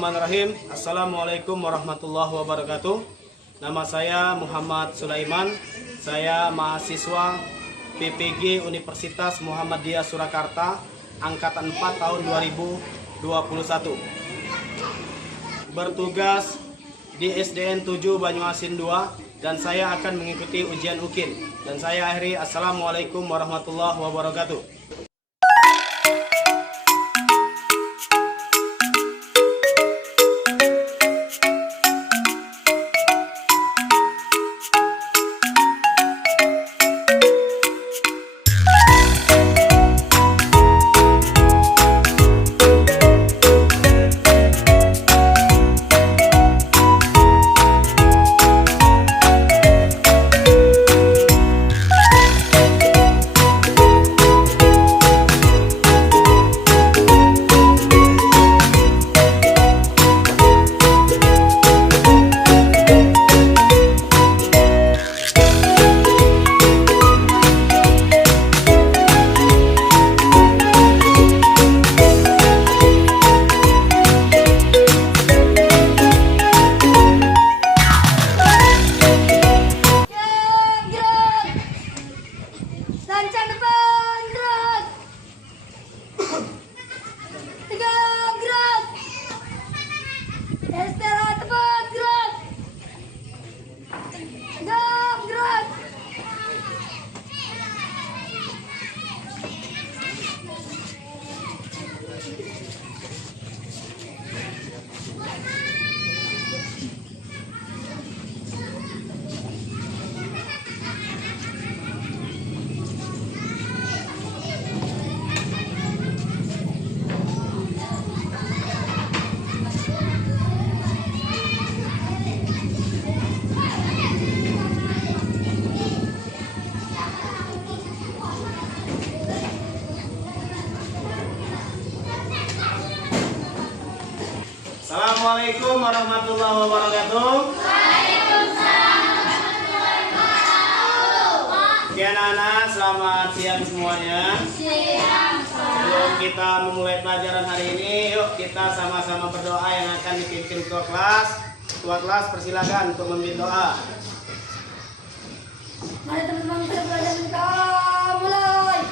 Bismillahirrahmanirrahim. Assalamualaikum warahmatullahi wabarakatuh. Nama saya Muhammad Sulaiman. Saya mahasiswa PPG Universitas Muhammadiyah Surakarta Angkatan 4 tahun 2021. Bertugas di SDN 7 Banyuasin 2 dan saya akan mengikuti ujian UKIN. Dan saya akhiri. Assalamualaikum warahmatullahi wabarakatuh. Assalamualaikum warahmatullahi wabarakatuh. Waalaikumsalam warahmatullahi wabarakatuh. Oke anak-anak, selamat siang semuanya. Siang. Sebelum kita memulai pelajaran hari ini, yuk kita sama-sama berdoa yang akan dipimpin ketua kelas. Ketua kelas persilakan untuk memimpin doa. Mari teman-teman kita belajar kita mulai.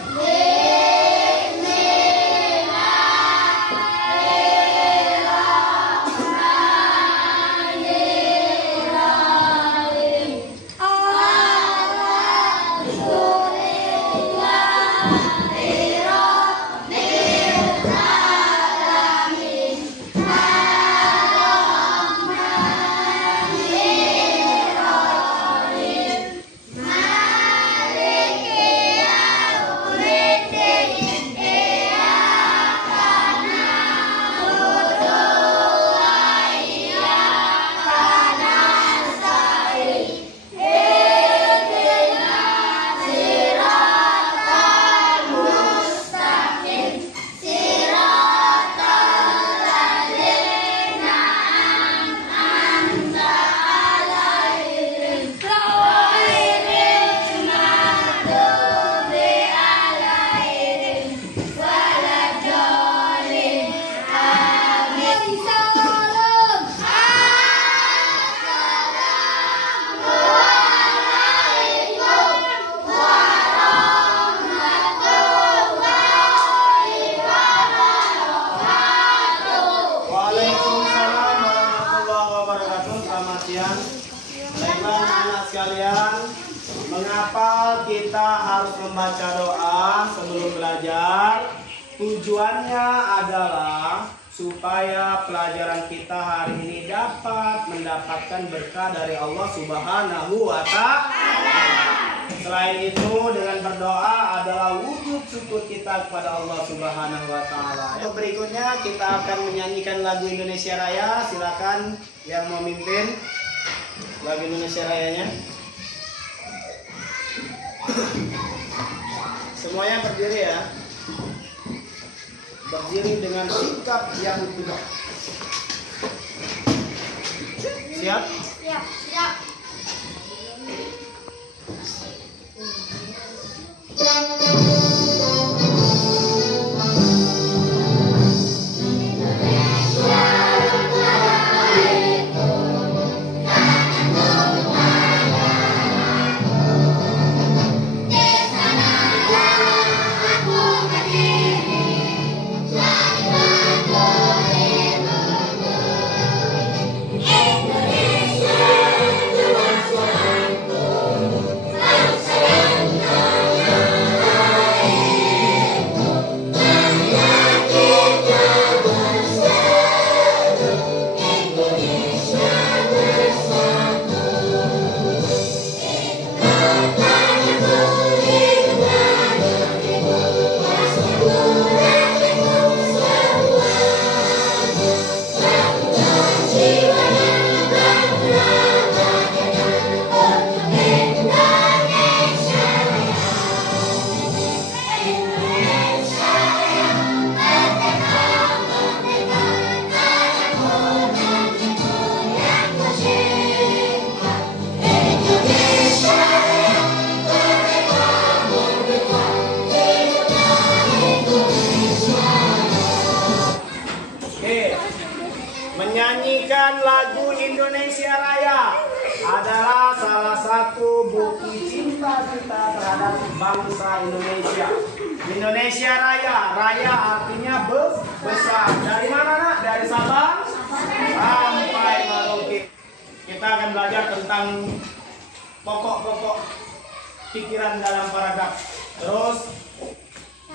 Baiklah anak-anak sekalian, mengapa kita harus membaca doa sebelum belajar? Tujuannya adalah supaya pelajaran kita hari ini dapat mendapatkan berkah dari Allah Subhanahu wa Ta'ala. Selain itu, dengan berdoa adalah wujud syukur kita kepada Allah Subhanahu wa Ta'ala. Yang berikutnya kita akan menyanyikan lagu Indonesia Raya. Silakan yang mau memimpin lagu Indonesia Rayanya. Semuanya berdiri ya. Berdiri dengan sikap yang tegak. Siap? Siap. Siap. Menyanyikan lagu Indonesia Raya adalah salah satu bukti cinta kita terhadap bangsa Indonesia. Indonesia Raya, raya artinya besar. Dari mana nak? Dari Sabang sampai Merauke. Kita akan belajar tentang pokok-pokok pikiran dalam paragraf. Terus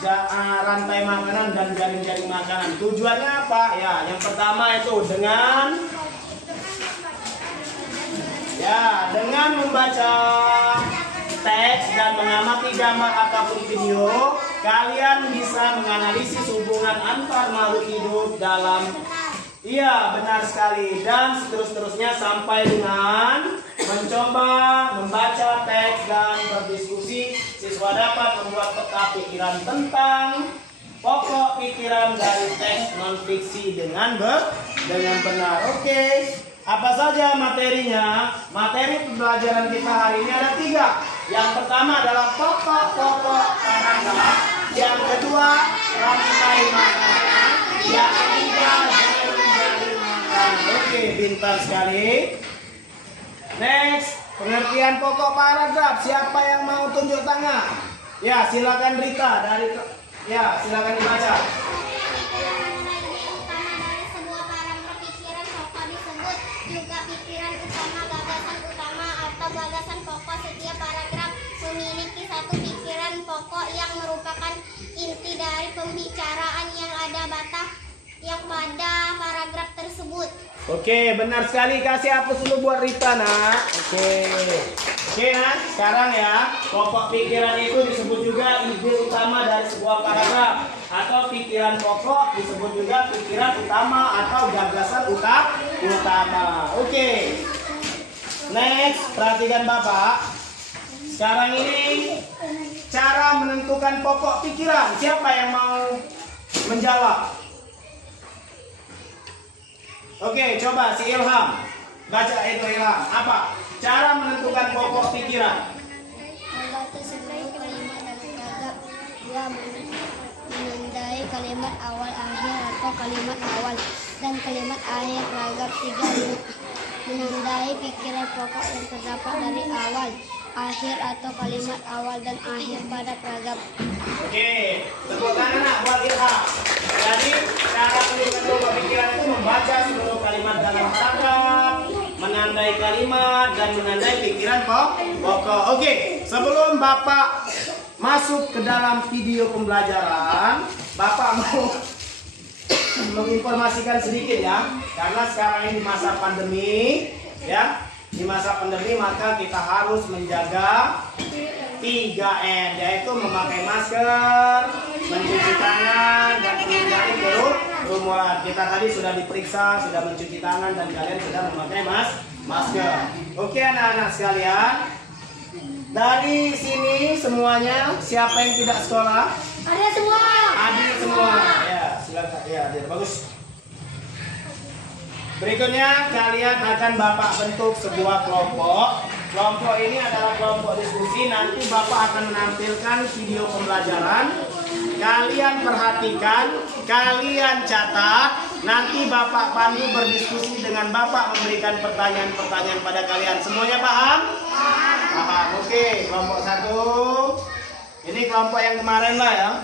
rantai makanan dan jaring-jaring makanan. Tujuannya apa? Ya, yang pertama itu dengan membaca teks dan mengamati gambar ataupun video, kalian bisa menganalisis hubungan antar makhluk hidup dalam. Iya, benar sekali. Dan seterusnya sampai dengan mencoba membaca teks dan berdiskusi, siswa dapat membuat peta pikiran tentang pokok pikiran dari teks non-fiksi dengan benar. Oke, apa saja materinya? Materi pembelajaran kita hari ini ada 3. Yang pertama adalah pokok-pokok paragraf. Yang kedua, rantai makanan. Yang ketiga, jaring-jaring makanan. Oke, pintar sekali. Next, pengertian pokok paragraf. Siapa yang mau tunjuk tangan? Ya, silakan Rita silakan dibaca. Sebuah paragraf pikiran pokok disebut juga pikiran utama, gagasan utama atau gagasan pokok. Setiap paragraf memiliki satu pikiran pokok yang merupakan inti dari pembicaraan yang pada paragraf tersebut. Oke, benar sekali. Kasih hapus dulu buat Rita, nak. Oke, nah, sekarang ya, pokok pikiran itu disebut juga ide utama dari sebuah paragraf, atau pikiran pokok disebut juga pikiran utama atau gagasan utama. Oke. Next, perhatikan Bapak. Sekarang ini cara menentukan pokok pikiran. Siapa yang mau menjawab? Oke, coba si Ilham. Baca itu Ilham. Apa? Cara menentukan pokok pikiran. Membaca seluruh kalimat dalam paragraf. 2. Menandai kalimat awal akhir atau kalimat awal dan kalimat akhir paragraf. 3. Menandai pikiran pokok yang terdapat dari awal, akhir atau kalimat awal dan akhir pada paragraf. Oke, tepuk tangan nak buat Ilham. Jadi cara menentukan pokok pikiran itu membaca seluruh kalimat dalam paragraf, menandai kalimat dan menandai pikiran pokok. Oke, sebelum Bapak masuk ke dalam video pembelajaran, Bapak mau menginformasikan sedikit ya, karena sekarang ini masa pandemi ya. Di masa pandemi maka kita harus menjaga 3M, yaitu memakai masker, mencuci tangan, dan menghindari kerumunan. Kita tadi sudah diperiksa, sudah mencuci tangan, dan kalian sudah memakai masker. Oke anak-anak sekalian, dari sini semuanya siapa yang tidak sekolah? Ada semua. Adik semua. Ya, silakan. Ya, adik. Bagus. Berikutnya kalian akan Bapak bentuk sebuah kelompok. Kelompok ini adalah kelompok diskusi. Nanti Bapak akan menampilkan video pembelajaran. Kalian perhatikan, kalian catat. Nanti Bapak pandu berdiskusi dengan Bapak memberikan pertanyaan-pertanyaan pada kalian. Semuanya paham? Paham. Oke, kelompok 1. Ini kelompok yang kemarin lah ya.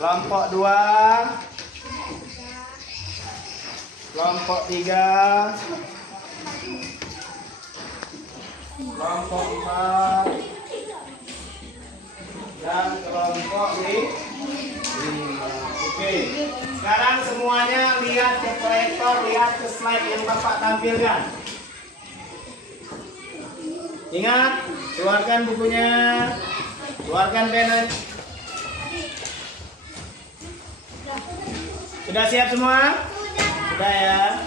Kelompok 2. Kelompok 3. Kelompok 4. Dan kelompok 5. Oke. Sekarang semuanya lihat ke proyektor, lihat ke slide yang Bapak tampilkan. Ingat, keluarkan bukunya, keluarkan pena. Sudah siap semua? Sudah ya.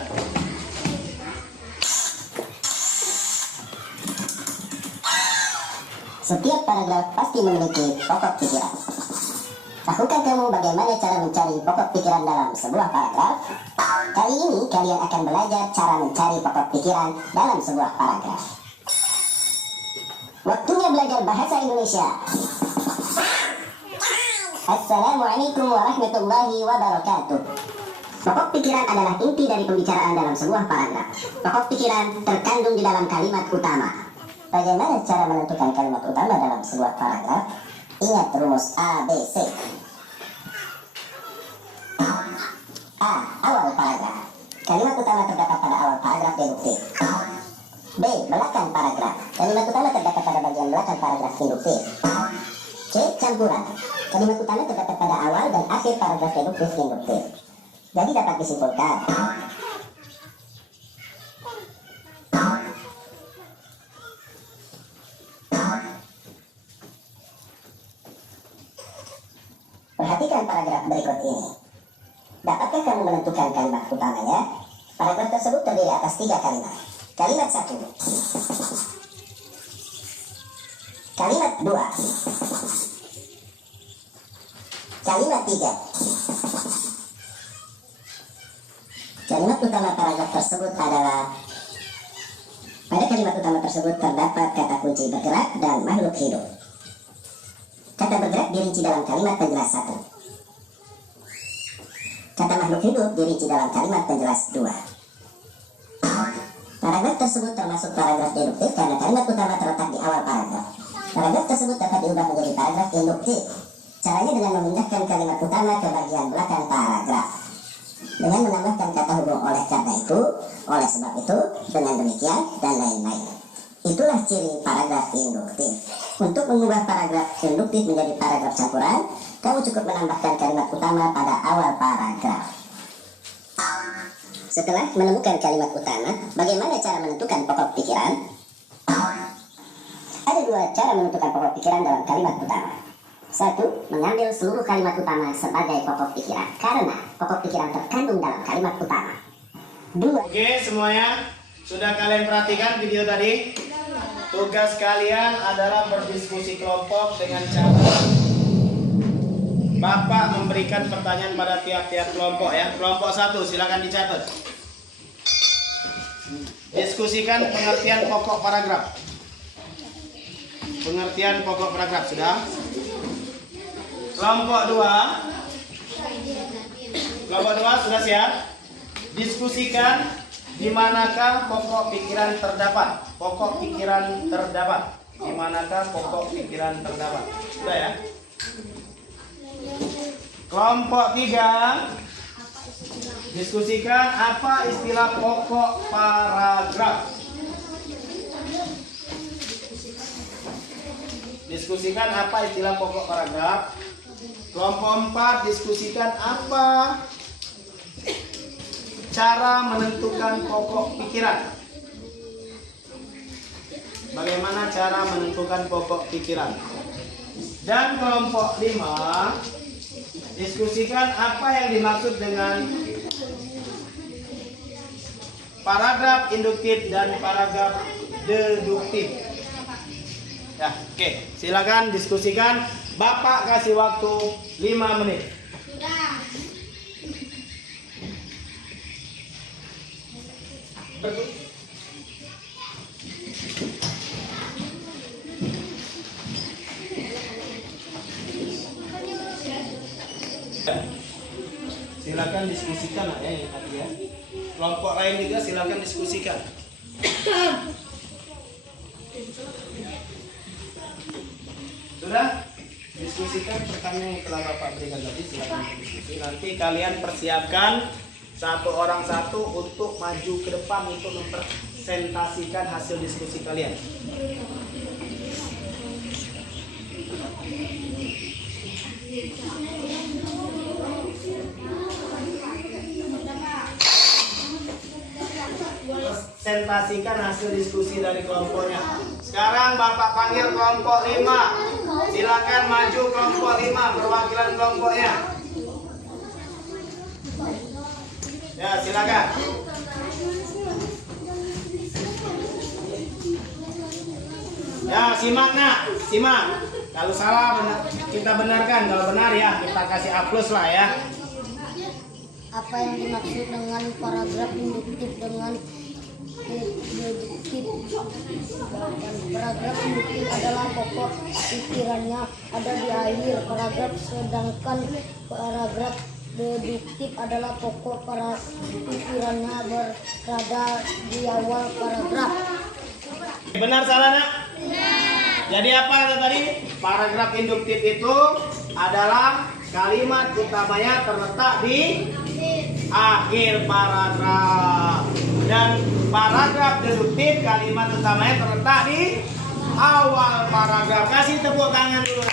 Setiap paragraf pasti memiliki pokok pikiran. Tahukah kamu bagaimana cara mencari pokok pikiran dalam sebuah paragraf? Kali ini kalian akan belajar cara mencari pokok pikiran dalam sebuah paragraf. Waktunya belajar bahasa Indonesia. Assalamualaikum warahmatullahi wabarakatuh. Pokok pikiran adalah inti dari pembicaraan dalam sebuah paragraf. Pokok pikiran terkandung di dalam kalimat utama. Bagaimana cara menentukan kalimat utama dalam sebuah paragraf? Ingat rumus ABC. A. Awal paragraf. Kalimat utama terdapat pada awal paragraf deduktif. B. Belakang paragraf. Kalimat utama terdapat pada bagian belakang paragraf induktif. C. Campuran. Kalimat utama terdapat pada awal dan akhir paragraf deduktif induktif. Jadi dapat disimpulkan. Perhatikan paragraf berikut ini. Dapatkah kamu menentukan kalimat utamanya? Paragraf tersebut terdiri atas 3 kalimat. Kalimat 1. Kalimat 2. Kalimat 3. Kalimat utama paragraf tersebut adalah: pada kalimat utama tersebut terdapat kata kunci bergerak dan makhluk hidup. Kata bergerak dirinci dalam kalimat penjelas 1. Kata makhluk hidup dirinci dalam kalimat penjelas 2. Paragraf tersebut termasuk paragraf deduktif karena kalimat utama terletak di awal paragraf. Paragraf tersebut dapat diubah menjadi paragraf induktif. Caranya dengan memindahkan kalimat utama ke bagian belakang paragraf, dengan menambahkan kata hubung oleh karena itu, oleh sebab itu, dengan demikian, dan lain-lain. Itulah ciri paragraf induktif. Untuk mengubah paragraf induktif menjadi paragraf campuran, kamu cukup menambahkan kalimat utama pada awal paragraf. Setelah menemukan kalimat utama, bagaimana cara menentukan pokok pikiran? Ada 2 cara menentukan pokok pikiran dalam kalimat utama. 1. Mengambil seluruh kalimat utama sebagai pokok pikiran, karena pokok pikiran terkandung dalam kalimat utama. 2. Oke semuanya, sudah kalian perhatikan video tadi? Tugas kalian adalah berdiskusi kelompok dengan cara Bapak memberikan pertanyaan pada tiap-tiap kelompok ya. Kelompok 1 silakan dicatat. Diskusikan pengertian pokok paragraf. Pengertian pokok paragraf sudah. Kelompok 2. Kelompok 2 sudah siap? Diskusikan di manakah pokok pikiran terdapat. Pokok pikiran terdapat. Di manakah pokok pikiran terdapat. Sudah ya? Kelompok 3. Diskusikan apa istilah pokok paragraf. Diskusikan apa istilah pokok paragraf. Kelompok 4. Diskusikan apa cara menentukan pokok pikiran. Bagaimana cara menentukan pokok pikiran. Dan kelompok 5. Diskusikan apa yang dimaksud dengan paragraf induktif dan paragraf deduktif. Ya, oke. Silakan diskusikan. Bapak kasih waktu 5 menit. silakan diskusikan lah ya yang tadi ya. Kelompok lain juga silakan diskusikan. Sudah? Diskusikan pertanyaan yang telah Bapak berikan tadi, silakan berdiskusi. Nanti kalian persiapkan satu orang satu untuk maju ke depan untuk mempresentasikan hasil diskusi kalian. Presentasikan hasil diskusi dari kelompoknya. Sekarang Bapak panggil kelompok 5. Silakan maju kelompok 5 perwakilan kelompoknya. Ya, silakan. Ya, simak nak, simak. Kalau salah kita benarkan, kalau benar ya kita kasih A+ lah ya. Apa yang dimaksud dengan paragraf induktif dengan deduktif? Paragraf induktif adalah pokok pikirannya ada di akhir paragraf, sedangkan paragraf deduktif adalah pokok para pikirannya berada di awal paragraf. Benar salah nak? Jadi apa kata tadi? Paragraf induktif itu adalah kalimat utamanya terletak di akhir paragraf, dan paragraf deduktif kalimat utamanya terletak di awal paragraf. Kasih tepuk tangan dulu.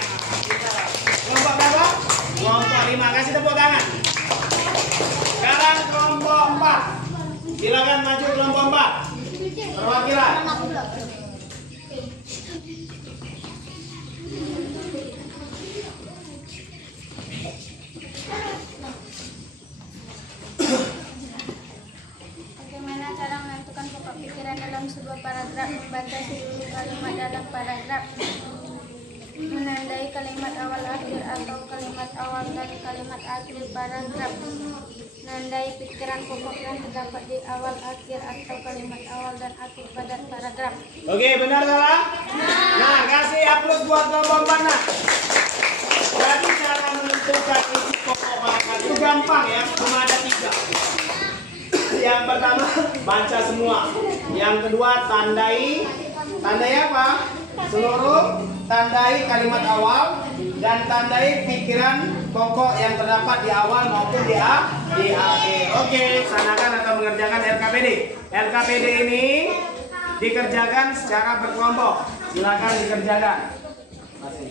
Kelompok berapa? Kelompok 5. Kasih tepuk tangan. Sekarang kelompok 4. Silakan maju kelompok 4. Perwakilan. Bagaimana cara menentukan pokok pikiran dalam sebuah paragraf? Membaca seluruh kalimat dalam paragraf, menandai kalimat awal akhir atau kalimat awal dan kalimat akhir paragraf, menandai pikiran pokok yang terdapat di awal akhir atau kalimat awal dan akhir pada paragraf. Oke, benar salah? Nah, kasih A+ buat kelompok 4 nah. Jadi cara menentukan isi pokok paragraf itu gampang ya, cuma ada 3. Yang pertama baca semua. Yang kedua tandai apa? Seluruh, tandai kalimat awal, dan tandai pikiran pokok yang terdapat di awal maupun di akhir. Oke, sanakan atau mengerjakan LKPD. LKPD ini dikerjakan secara berkelompok. Silakan dikerjakan. Masih.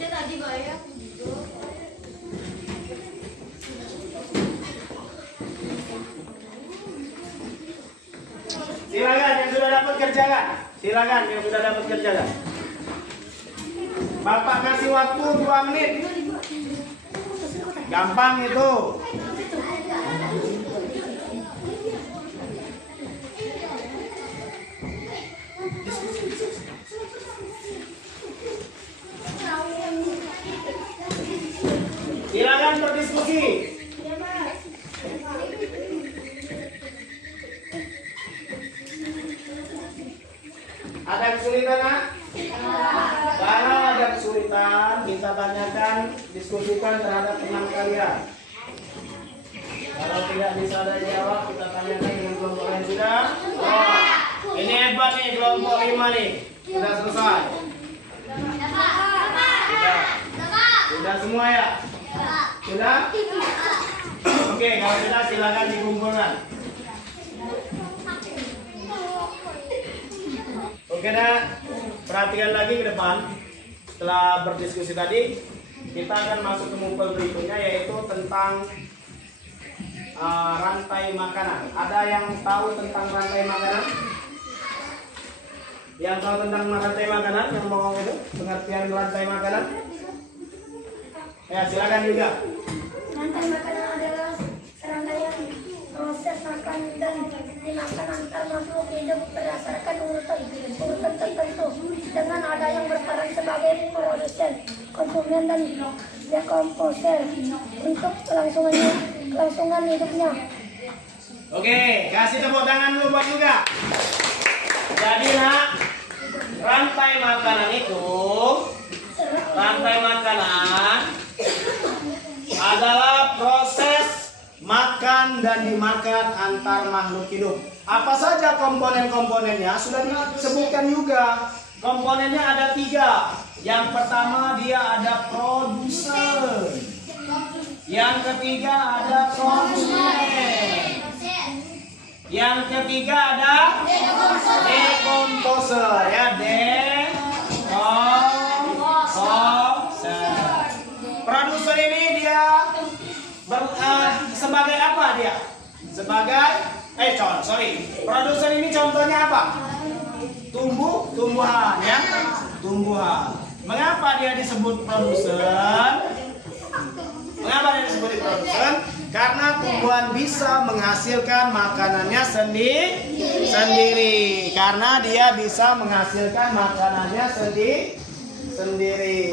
Silakan yang sudah dapat kerjakan. Silakan yang sudah dapat kerjakan. Bapak kasih waktu 2 menit. Gampang itu. Silakan berdiskusi. Ada kesulitan nak? Kalau ada kesulitan, kita tanyakan, diskusikan terhadap teman kalian. Kalau tidak bisa ada jawab, kita tanyakan dengan kelompok lain. Sudah? Oh, ini hebat nih kelompok 5 nih. Sudah selesai. Sudah semua ya? Sudah? Oke, kalau sudah silakan dikumpulkan. Oke nak, perhatikan lagi ke depan. Setelah berdiskusi tadi, kita akan masuk ke ngumpul berikutnya, yaitu tentang rantai makanan. Ada yang tahu tentang rantai makanan? Yang tahu tentang rantai makanan, yang mau itu pengertian rantai makanan? Ya, silakan juga. Rantai makanan adalah serangkaian proses makan dan dimakan antar makhluk hidup berdasarkan urutan tertentu, dengan ada yang berperan sebagai produsen, konsumen, dan dekomposer untuk kelangsungan hidupnya. Oke, kasih tepuk tangan dulu buat juga. Jadi nak, rantai makanan adalah proses makan dan dimakan antar makhluk hidup. Apa saja komponen-komponennya? Sudah disebutkan juga. Komponennya ada 3. Yang pertama dia ada produsen. Yang ketiga ada konsumen. Yang ketiga ada decomposer ya, decomposer. Produsen ini dia sebagai apa dia? Sebagai produsen ini contohnya apa? Tumbuhan ya, tumbuhan. Mengapa dia disebut produsen? Mengapa dia disebut produsen? Karena tumbuhan bisa menghasilkan makanannya sendiri. Karena dia bisa menghasilkan makanannya sendiri.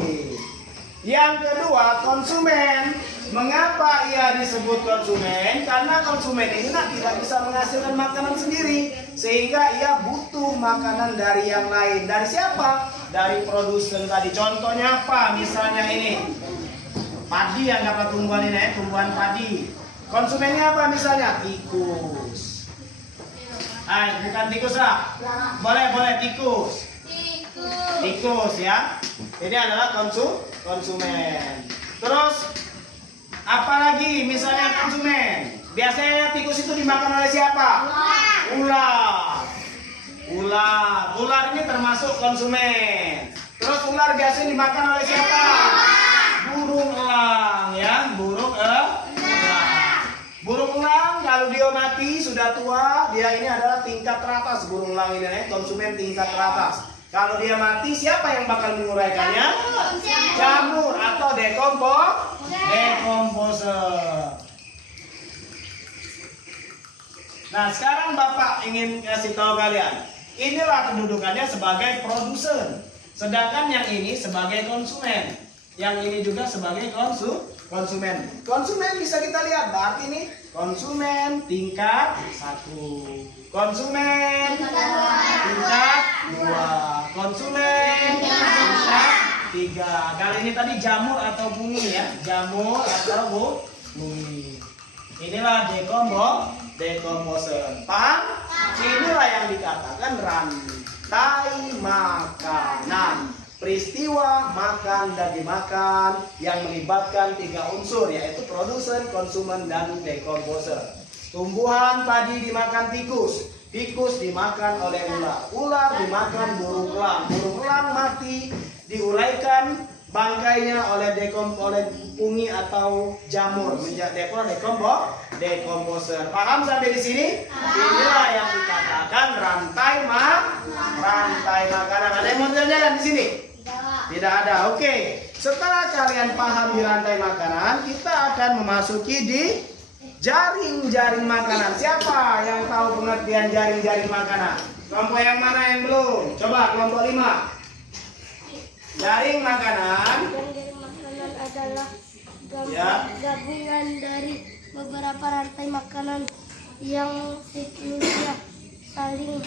Yang kedua, konsumen. Mengapa ia disebut konsumen? Karena konsumen ini tidak bisa menghasilkan makanan sendiri, sehingga ia butuh makanan dari yang lain. Dari siapa? Dari produsen tadi. Contohnya apa? Misalnya ini padi, yang dapat tumbuhan ini, tumbuhan padi. Konsumennya apa misalnya? Tikus. Bukan tikus lah. Boleh tikus. Tikus ya. Ini adalah konsumen. Terus apa lagi? Misalnya konsumen. Biasanya tikus itu dimakan oleh siapa? Ular. Ular ini termasuk konsumen. Terus ular biasanya dimakan oleh siapa? Burung elang ya, burung elang. Kalau dia mati sudah tua, dia ini adalah tingkat teratas. Burung elang ini konsumen tingkat teratas. Kalau dia mati, siapa yang bakal menguraikannya? Jamur atau decomposer. Nah, sekarang Bapak ingin kasih tahu kalian, inilah kedudukannya sebagai produsen. Sedangkan yang ini sebagai konsumen. Yang ini juga sebagai konsumen. Konsumen bisa kita lihat, berarti ini konsumen tingkat 1, konsumen tingkat 2, konsumen tingkat 3. Kali ini tadi jamur atau bumi ya, jamur atau bumi. Inilah decomposer. Paham? Inilah yang dikatakan rantai makanan. Peristiwa makan dan dimakan yang melibatkan 3 unsur, yaitu produsen, konsumen, dan decomposer. Tumbuhan padi dimakan tikus. Tikus dimakan oleh ular. Ular dimakan burung elang. Burung elang mati, diuraikan bangkainya oleh pungi atau jamur menjadi decomposer. Paham sampai di sini? Inilah yang dikatakan rantai makanan. Ada yang mau jalan di sini? Tidak ada. Oke. Setelah kalian paham di rantai makanan, kita akan memasuki di jaring-jaring makanan. Siapa yang tahu pengertian jaring-jaring makanan? Kelompok yang mana yang belum? Coba kelompok 5. Jaring makanan. Jaring makanan adalah gabungan dari beberapa rantai makanan yang siklusnya saling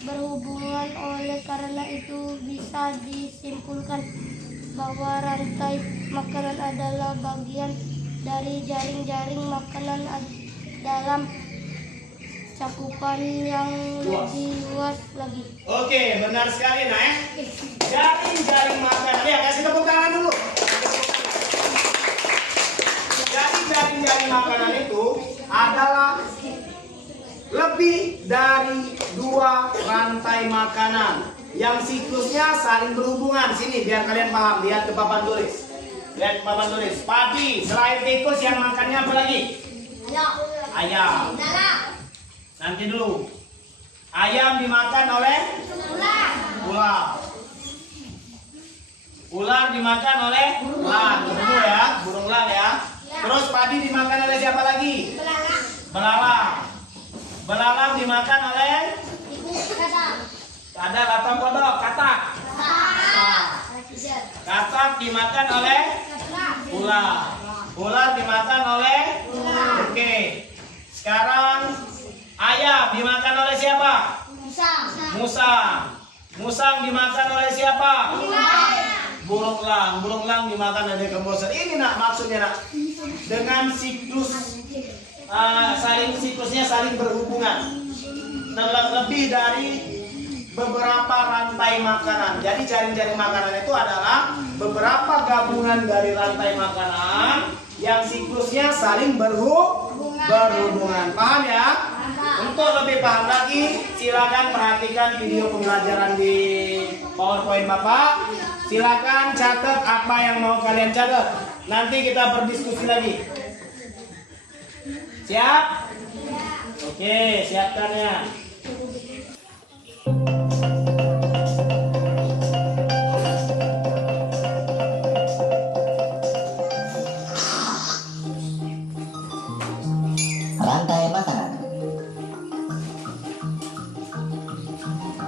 berhubungan. Oleh karena itu bisa disimpulkan bahwa rantai makanan adalah bagian dari jaring-jaring makanan dalam cakupan yang lebih luas lagi. Oke, benar sekali, Nah. Jaring-jaring makanan. Ya, kasih tepuk tangan dulu. Jadi jaring-jaring makanan itu adalah lebih dari 2 rantai makanan yang siklusnya saling berhubungan. Sini biar kalian paham. Lihat ke papan tulis. Lihat ke papan tulis. Padi, selain tikus yang makannya apa lagi? Ayam. Nanti dulu. Ayam dimakan oleh ular. Ular dimakan oleh elang. Burung elang ya. Terus padi dimakan oleh siapa lagi? Belalang. Belalang dimakan oleh kadal atau kodok? Katak. Katak dimakan oleh ular. Ular dimakan oleh Oke. Sekarang ayam dimakan oleh siapa? Musang. Musang dimakan oleh siapa? Burung elang. Burung elang dimakan oleh decomposer. Ini nak maksudnya nak. Dengan siklus siklusnya saling berhubungan. Lebih dari beberapa rantai makanan. Jadi jaring-jaring makanan itu adalah beberapa gabungan dari rantai makanan yang siklusnya saling berhubungan. Paham ya? Untuk lebih paham lagi, silakan perhatikan video pembelajaran di PowerPoint Bapak. Silakan catat apa yang mau kalian catat. Nanti kita berdiskusi lagi. Siap? Oke, siapkan ya. Rantai makanan.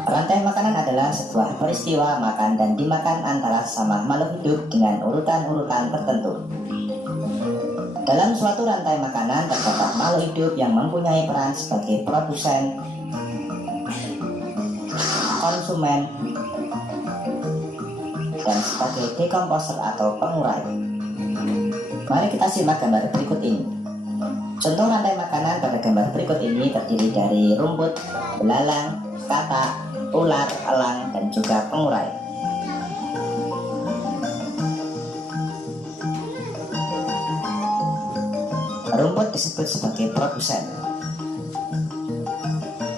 Rantai makanan adalah sebuah peristiwa makan dan dimakan antara sesama makhluk hidup dengan urutan-urutan tertentu. Dalam suatu rantai makanan terdapat makhluk hidup yang mempunyai peran sebagai produsen, konsumen, dan sebagai dekomposer atau pengurai. Mari kita simak gambar berikut ini. Contoh rantai makanan pada gambar berikut ini terdiri dari rumput, belalang, katak, ular, elang, dan juga pengurai. Rumput disebut sebagai produsen.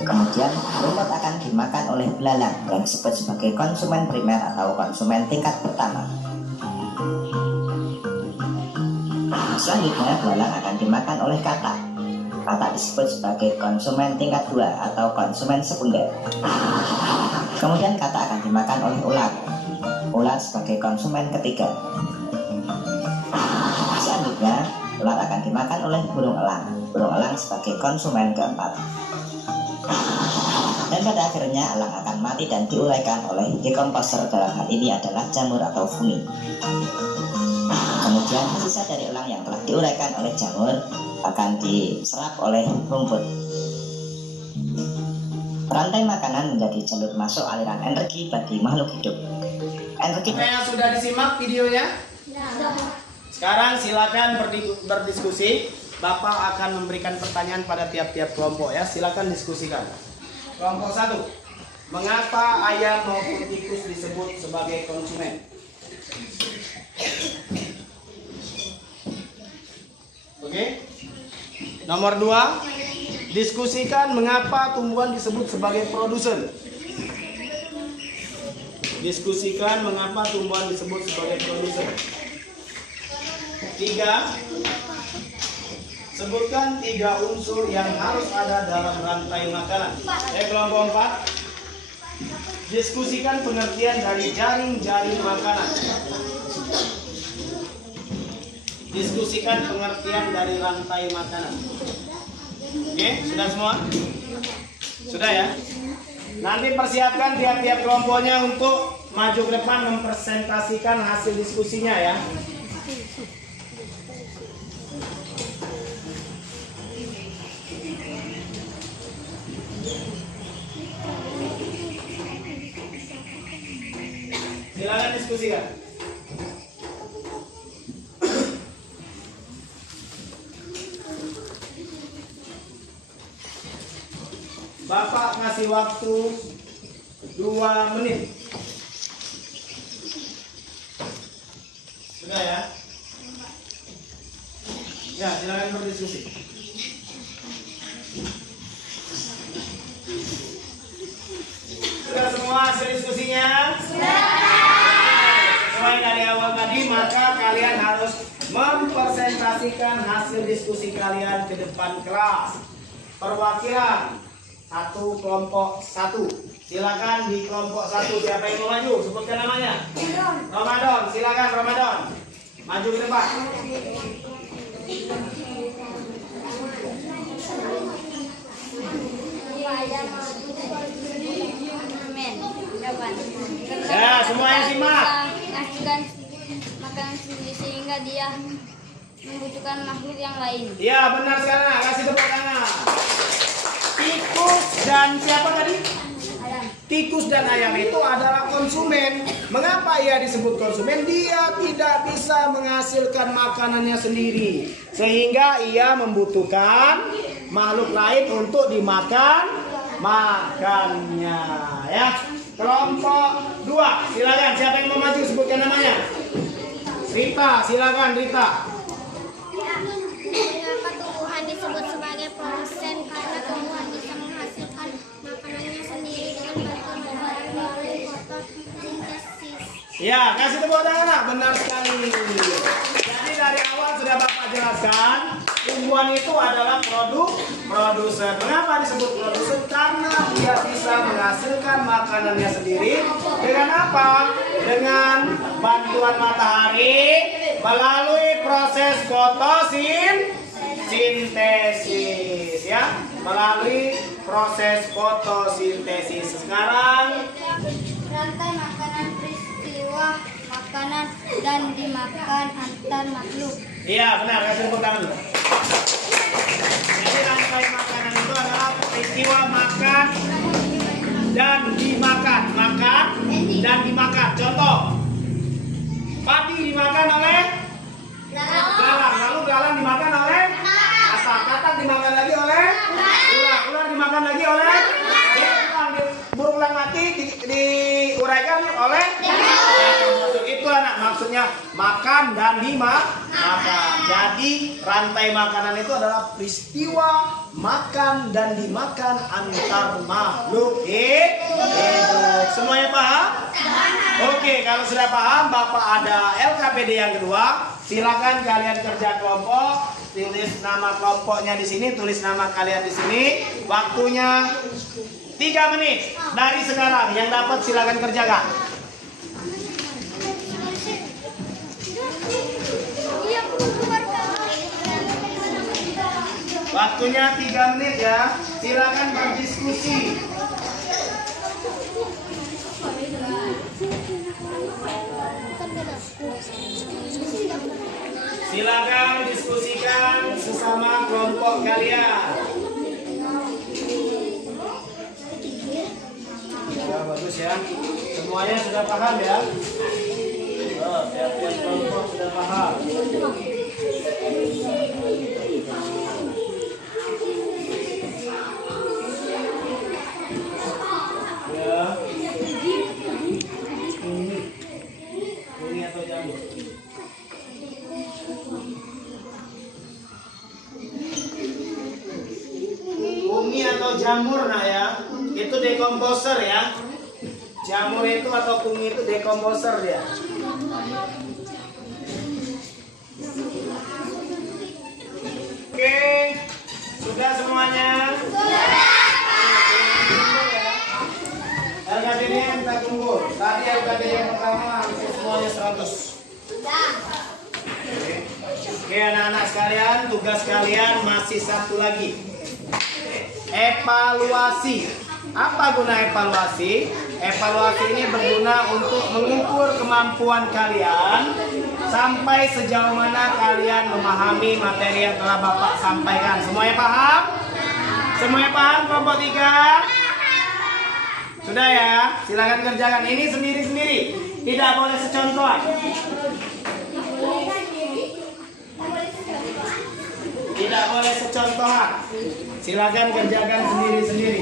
Kemudian rumput akan dimakan oleh belalang yang disebut sebagai konsumen primer atau konsumen tingkat pertama. Selanjutnya belalang akan dimakan oleh katak. Katak disebut sebagai konsumen tingkat 2 atau konsumen sekunder. Kemudian katak akan dimakan oleh ular. Ular sebagai konsumen ketiga. Selanjutnya ular akan dimakan oleh burung elang. Burung elang sebagai konsumen keempat. Dan pada akhirnya elang akan mati dan diuraikan oleh dekomposer, dalam hal ini adalah jamur atau fungi. Kemudian sisa dari elang yang telah diuraikan oleh jamur akan diserap oleh rumput. Rantai makanan menjadi jalur masuk aliran energi bagi makhluk hidup. Energi Yang sudah disimak videonya? Sekarang silakan berdiskusi. Bapak akan memberikan pertanyaan pada tiap-tiap kelompok ya. Silakan diskusikan. Kelompok 1. Mengapa ayam maupun tikus disebut sebagai konsumen? Oke. Nomor 2. Diskusikan mengapa tumbuhan disebut sebagai produsen. Diskusikan mengapa tumbuhan disebut sebagai produsen. 3. Sebutkan 3 unsur yang harus ada dalam rantai makanan. Kelompok 4. Diskusikan pengertian dari jaring-jaring makanan. Diskusikan pengertian dari rantai makanan. Oke, sudah semua? Sudah ya? Nanti persiapkan tiap-tiap kelompoknya untuk maju ke depan mempresentasikan hasil diskusinya ya. Silakan diskusikan. Bapak ngasih waktu 2 menit. Sudah ya? Ya, silakan berdiskusi. Sudah semua hasil diskusinya? Sesuai dari awal tadi, maka kalian harus mempresentasikan hasil diskusi kalian ke depan kelas. Perwakilan 1 kelompok 1. Silakan di kelompok 1 siapa yang mau maju? Sebutkan namanya. Ramadan, silakan Ramadan. Maju ke depan. Ya, semuanya simak. Ngasihkan makanan sendiri sehingga dia membutuhkan makhluk yang lain. Iya, benar sekali. Kasih tepuk tangan. Tikus dan siapa tadi? Tikus dan ayam itu adalah konsumen. Mengapa ia disebut konsumen? Dia tidak bisa menghasilkan makanannya sendiri, sehingga ia membutuhkan makhluk lain untuk dimakan makannya. Ya, kelompok 2, silakan. Siapa yang mau maju sebutkan namanya? Rita, silakan Rita. Mengapa tumbuhan disebut sebagai produsen? Karena tumbuhan bisa menghasilkan makanannya sendiri dengan bantuan bahan melalui fotosintesis. Ya, kasih tepuk tangan, Nak. Benar sekali. Jadi dari awal sudah Bapak jelaskan, tumbuhan itu adalah produsen. Mengapa disebut produsen? Karena dia bisa menghasilkan makanannya sendiri. Dengan apa? Dengan bantuan matahari melalui proses fotosintesis, ya, melalui proses fotosintesis. Sekarang Rantai makanan peristiwa makanan dan dimakan antar makhluk. iya, benar, kasih tepuk tangan dulu. Jadi rantai makanan itu adalah peristiwa makan dan dimakan. Makan dan dimakan. Contoh, padi dimakan oleh belalang. Lalu belalang dimakan oleh katak. Katak dimakan lagi oleh ular. Ular dimakan lagi oleh burung elang mati diuraikan oleh itu anak, maksudnya makan dan dimakan. Jadi rantai makanan itu adalah peristiwa makan dan dimakan antar makhluk hidup. Semuanya paham? Oke, kalau sudah paham, Bapak ada LKPD yang kedua. Silakan kalian kerja kelompok, tulis nama kelompoknya di sini, tulis nama kalian di sini. Waktunya 3 menit dari sekarang. Yang dapat silakan kerjakan. Waktunya 3 menit ya. Silakan berdiskusi. Silakan diskusikan sesama kelompok kalian. Ya, bagus ya. Semuanya sudah paham ya? Oh, tiap-tiap kelompok sudah paham. Ya. Ini atau jamur? Bumi atau jamur, nah ya, itu dekomposer ya. Jamur itu atau bumi itu dekomposer dia. Oke, sudah semuanya? LKPD yang kita tunggu. Tadi LKPD yang pertama semuanya 100. Oke anak-anak sekalian, tugas kalian masih satu lagi. Evaluasi. Apa guna evaluasi? Evaluasi ini berguna untuk mengukur kemampuan kalian sampai sejauh mana kalian memahami materi yang telah Bapak sampaikan. Semuanya paham? Semuanya paham kelompok 3? Sudah ya? Silakan kerjakan. Ini sendiri-sendiri. Tidak boleh secontohan. Tidak boleh secontohan. Silakan kerjakan sendiri-sendiri.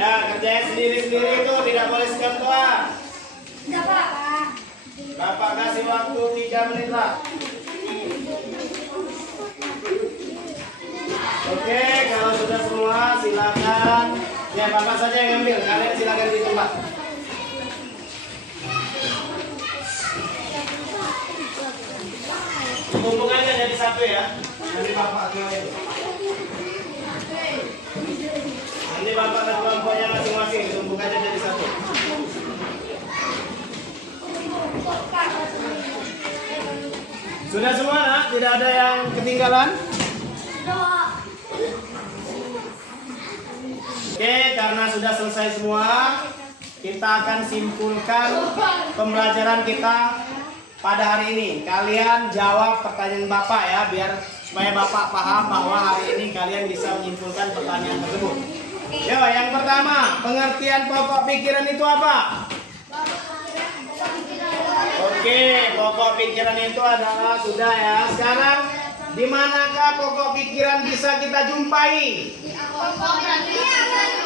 Ya, kerjain sendiri-sendiri itu tidak boleh secontohan. Bapak kasih waktu 3 menit lah. Oke, kalau sudah semua silakan. Ya, Bapak saja yang ambil. Kalian silakan di tempat. Kumpul aja jadi satu ya. Nanti Bapak ke itu. Nanti Bapak ke kelompoknya masing-masing. Kumpul aja jadi satu. Sudah semua, nak? Tidak ada yang ketinggalan? karena sudah selesai semua, kita akan simpulkan pembelajaran kita pada hari ini. Kalian jawab pertanyaan Bapak ya, biar supaya Bapak paham bahwa hari ini kalian bisa menyimpulkan pertanyaan tersebut. Yo, yang pertama, pengertian pokok pikiran itu apa? Oke, pokok pikiran itu adalah sudah ya. Sekarang, di manakah pokok pikiran bisa kita jumpai?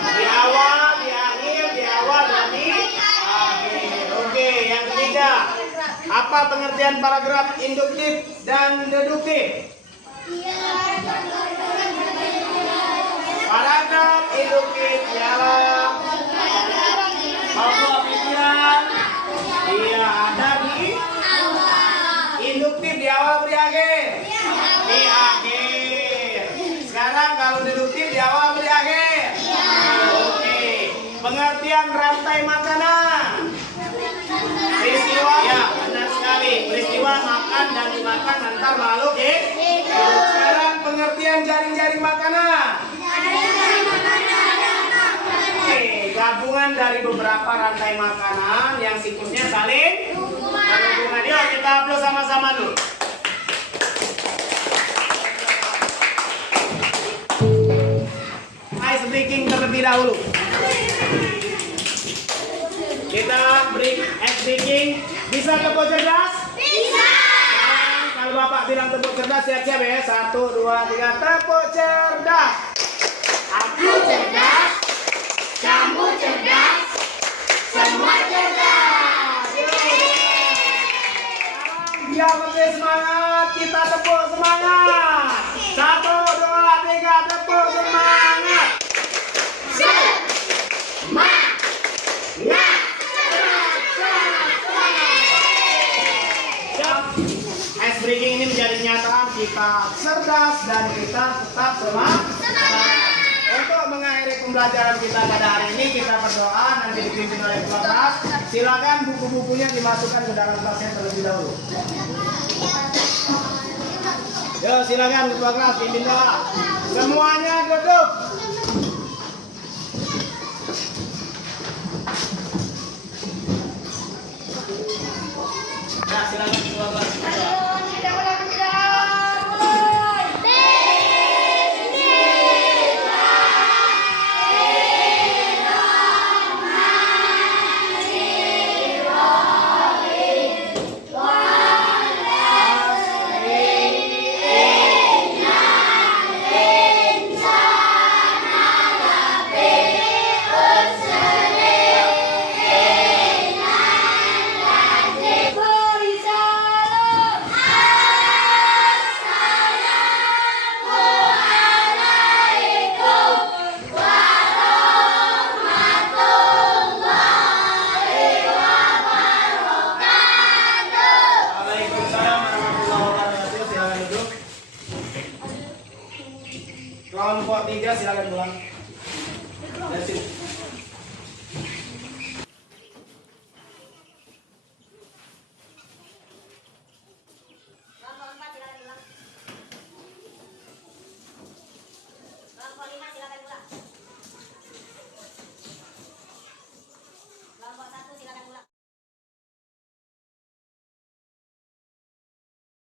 Di awal, di akhir, di awal, dan di akhir. Oke, yang ketiga, apa pengertian paragraf induktif dan deduktif? Paragraf induktif ialah pokok pikiran. Iya, ada di induktif di awal atau di akhir? Di akhir. Sekarang kalau deduktif di awal atau di akhir? Oke. Pengertian rantai makanan. Peristiwa, ya benar sekali. Peristiwa makan dan dimakan antar makhluk hidup. Sekarang pengertian jaring-jaring makanan. Oke, gabungan dari beberapa rantai makanan yang siklusnya saling berhubungan. Yuk kita upload sama-sama dulu. Ice breaking terlebih dahulu. Kita break ice breaking. Bisa tepuk cerdas? Bisa. Kalau Bapak bilang tepuk cerdas, siap-siap ya. 1, 2, 3, tepuk cerdas. Aku cerdas, kamu cerdas, semua cerdas. Biar lebih semangat, kita tepuk semangat. 1, 2, 3, tepuk semangat. Ice breaking ini menjadi kenyataan, kita cerdas dan kita tetap semangat. Untuk mengakhiri pembelajaran kita pada hari ini, kita berdoa nanti dipimpin oleh ketua kelas. Silakan buku-bukunya dimasukkan ke dalam kelasnya terlebih dahulu. Yo, silakan ketua kelas pimpin doa. Semuanya duduk. Ya, silakan ketua kelas. Kelompok 3 silakan pulang. That's it.